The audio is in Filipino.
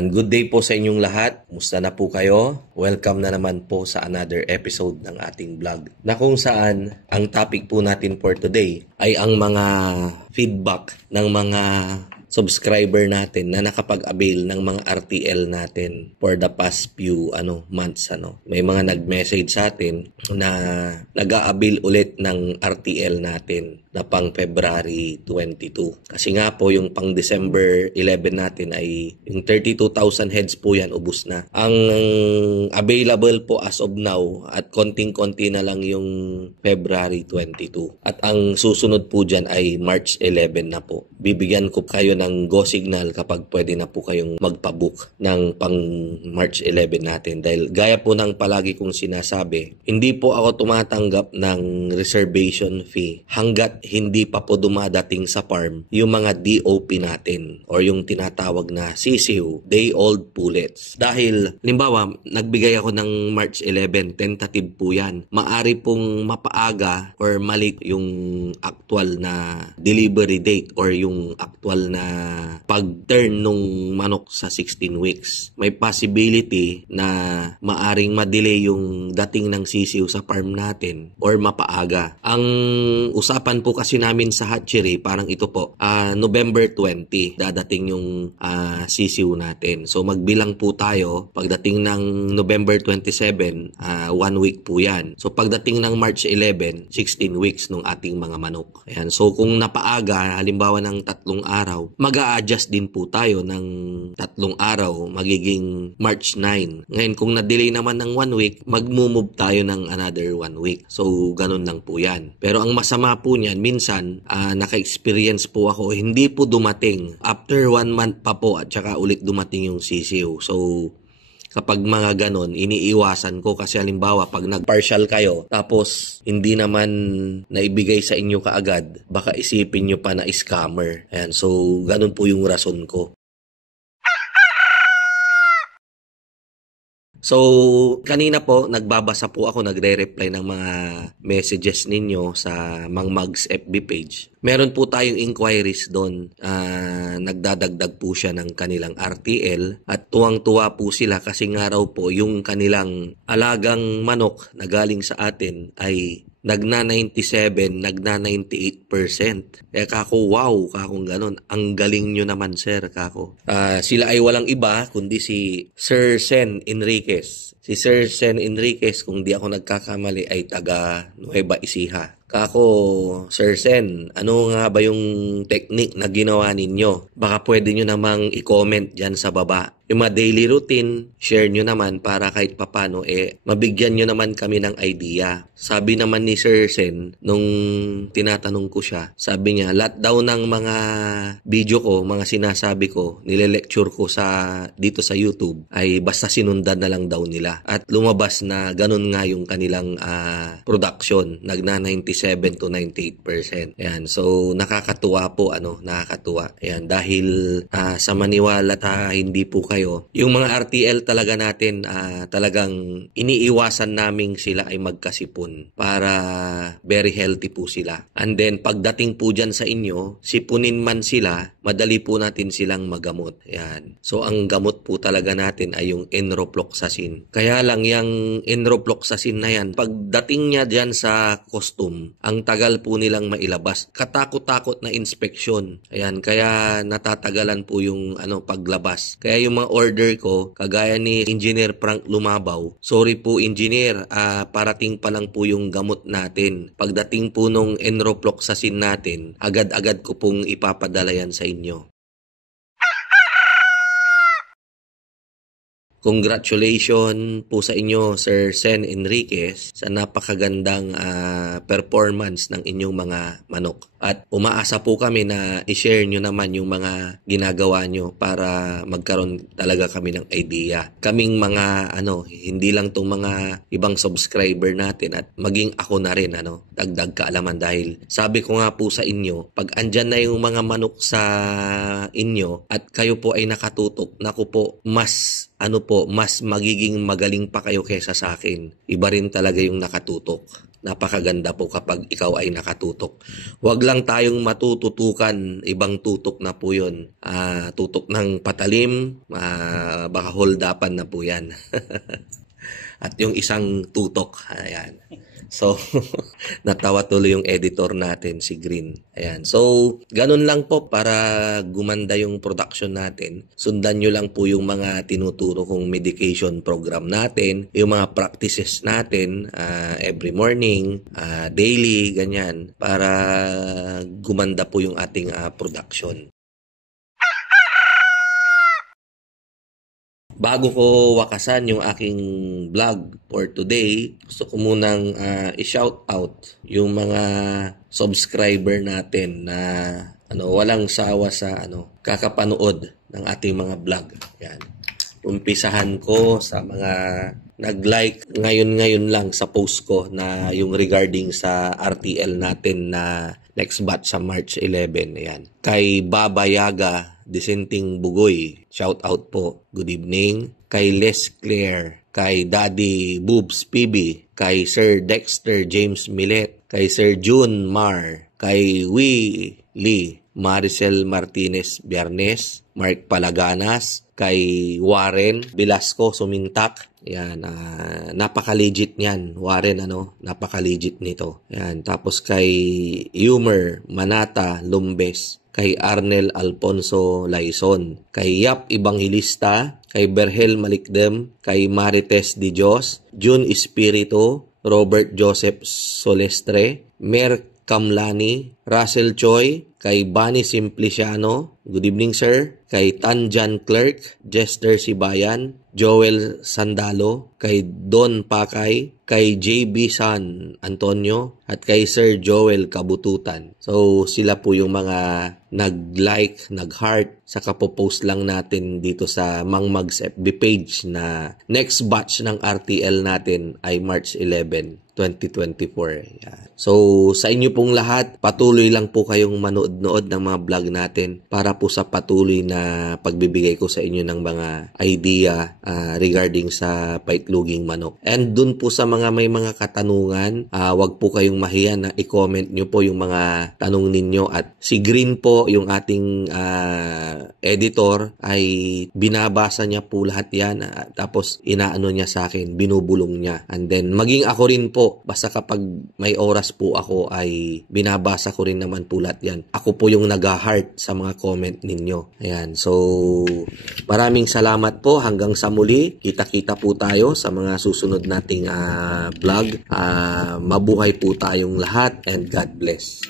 And good day po sa inyong lahat. Musta na po kayo? Welcome na naman po sa another episode ng ating vlog. Na kung saan ang topic po natin for today ay ang mga feedback ng mga subscriber natin na nakapag-avail ng mga RTL natin for the past few months. May mga nag-message sa atin na nag-a-avail ulit ng RTL natin na pang February 22. Kasi nga po yung pang December 11 natin ay yung 32,000 heads po yan, ubos na. Ang available po as of now at konting-konti na lang yung February 22. At ang susunod po dyan ay March 11 na po. Bibigyan ko kayo ng go signal kapag pwede na po kayong magpabook ng pang March 11 natin. Dahil gaya po ng palagi kong sinasabi, hindi po ako tumatanggap ng reservation fee hanggat hindi pa po dumadating sa farm yung mga DOP natin or yung tinatawag na sisiw, day-old pullets. Dahil, limbawa, nagbigay ako ng March 11, tentative po yan. Maari pong mapaaga or mali yung actual na delivery date or yung actual na pag-turn nung manok sa 16 weeks. May possibility na maaring madelay yung dating ng sisiw sa farm natin or mapaaga. Ang usapan po kasi namin sa hatchery, parang ito po, November 20, dadating yung sisiw natin. So magbilang po tayo, pagdating ng November 27, 1 week po yan. So pagdating ng March 11, 16 weeks nung ating mga manok. Ayan. So kung napaaga, halimbawa ng 3 araw, mag-a-adjust din po tayo ng 3 araw, magiging March 9. Ngayon, kung na-delay naman ng 1 week, mag-move tayo ng another 1 week. So ganun lang po yan. Pero ang masama po niyan, minsan, naka-experience po ako, hindi po dumating. After 1 month pa po at saka ulit dumating yung sisiw. So, kapag mga ganon, iniiwasan ko kasi halimbawa, pag nag-partial kayo, tapos hindi naman naibigay sa inyo kaagad, baka isipin nyo pa na scammer. Ayan, so, ganon po yung rason ko. So, kanina po, nagbabasa po ako, nagre-reply ng mga messages ninyo sa Mang Mags FB page. Meron po tayong inquiries doon. Nagdadagdag po siya ng kanilang RTL at tuwang-tuwa po sila kasi nga raw po yung kanilang alagang manok na galing sa atin ay nagna-97, nagna-98%. Kaya kako, wow, kakong ganon. Ang galing nyo naman, sir, kako. Sila ay walang iba, kundi si Sir Sen Enriquez. Si Sir Sen Enriquez, kung di ako nagkakamali, ay taga Nueva Ecija. Kako, Sir Sen, ano nga ba yung technique na ginawa ninyo? Baka pwede nyo namang i-comment dyan sa baba. Yung mga daily routine, share nyo naman para kahit papano, mabigyan nyo naman kami ng idea. Sabi naman ni Sir Sen, nung tinatanong ko siya, sabi niya, lahat daw ng mga video ko, mga sinasabi ko, nile-lecture ko dito sa YouTube, ay basta sinundan na lang daw nila. At lumabas na ganun nga yung kanilang production, nagna-97 to 98%. Ayan, so nakakatuwa po, nakakatuwa. Ayan, dahil sa maniwala hindi po kayo, yung mga RTL talaga natin, talagang iniiwasan naming sila ay magkasipon para very healthy po sila. And then, pagdating po dyan sa inyo, sipunin man sila, madali po natin silang magamot. Ayan. So, ang gamot po talaga natin ay yung enrofloxacin. Kaya lang, yung enrofloxacin na yan, pagdating niya dyan sa costume, ang tagal po nilang mailabas. Katakot-takot na inspeksyon. Ayan, kaya natatagalan po yung paglabas. Kaya yung mga order ko, kagaya ni Engineer Frank Lumabaw, sorry po Engineer, parating pa lang po yung gamot natin. Pagdating po nung enrofloxacin natin, agad-agad ko pong ipapadala yan sa inyo. Congratulations po sa inyo, Sir Sen Enriquez, sa napakagandang performance ng inyong mga manok. At umaasa po kami na i-share nyo naman yung mga ginagawa nyo para magkaroon talaga kami ng idea. Kaming mga, hindi lang tong mga ibang subscriber natin at maging ako na rin, dagdag kaalaman dahil sabi ko nga po sa inyo, pag andyan na yung mga manok sa inyo at kayo po ay nakatutok, naku po, mas magiging magaling pa kayo kaysa sa akin. Iba rin talaga yung nakatutok. napakaganda po kapag ikaw ay nakatutok. Huwag lang tayong matututukan, ibang tutok na po yun. Tutok ng patalim, baka holdapan na po yan. At yung isang tutok, ayan. So, natawa tuloy yung editor natin, si Green. Ayan. So, ganun lang po para gumanda yung production natin. Sundan nyo lang po yung mga tinuturo kong medication program natin, yung mga practices natin every morning, daily, ganyan, para gumanda po yung ating production. Bago ko wakasan yung aking vlog for today, gusto ko munang i-shout out yung mga subscriber natin na walang sawa sa kakapanood ng ating mga vlog. Yan. Umpisahan ko sa mga nag-like ngayon lang sa post ko na yung regarding sa RTL natin na next batch sa March 11. Ayan. Kay Baba Yaga Disenting Bugoy, shout out po. Good evening. Kay Les Claire, kay Daddy Boobs PB, kay Sir Dexter James Millet, kay Sir June Mar, kay Wee Lee, Maricel Martinez Biernes, Mark Palaganas, kay Warren Velasco Sumintak. Yan, napaka-legit niyan. Warren, napaka-legit nito. Yan, tapos kay Humor Manata Lumbes, kay Arnel Alfonso Laison, kay Yap Evangelista, kay Berhel Malikdem, kay Marites Di Dios, June Espiritu, Robert Joseph Solestre, Mer Kamlani, Russell Choi, kay Bani Simpliciano, good evening sir, kay Tanjan Clerk, Jester Sibayan, Joel Sandalo, kay Don Pakay, kay JB San Antonio, at kay Sir Joel Kabututan. So sila po yung mga nag-like, nag-heart, saka po-post lang natin dito sa Mang Mags FB page na next batch ng RTL natin ay March 11, 2024. Yan. So sa inyo pong lahat, patuloy lang po kayong manood-nood ng mga vlog natin para po sa patuloy na pagbibigay ko sa inyo ng mga idea regarding sa paitluging manok. And dun po sa mga may mga katanungan, wag po kayong mahiya na i-comment nyo po yung mga tanong ninyo, at si Green po, yung ating editor, ay binabasa niya po lahat yan, tapos inaano niya sa akin, binubulong niya. And then maging ako rin po, basta kapag may oras po ako ay binabasa ko rin naman po lahat yan. Ako po yung nag-heart sa mga comment ninyo. Ayan, so maraming salamat po. Hanggang sa muli, kita-kita po tayo sa mga susunod nating vlog. Mabuhay po tayong lahat, and God bless.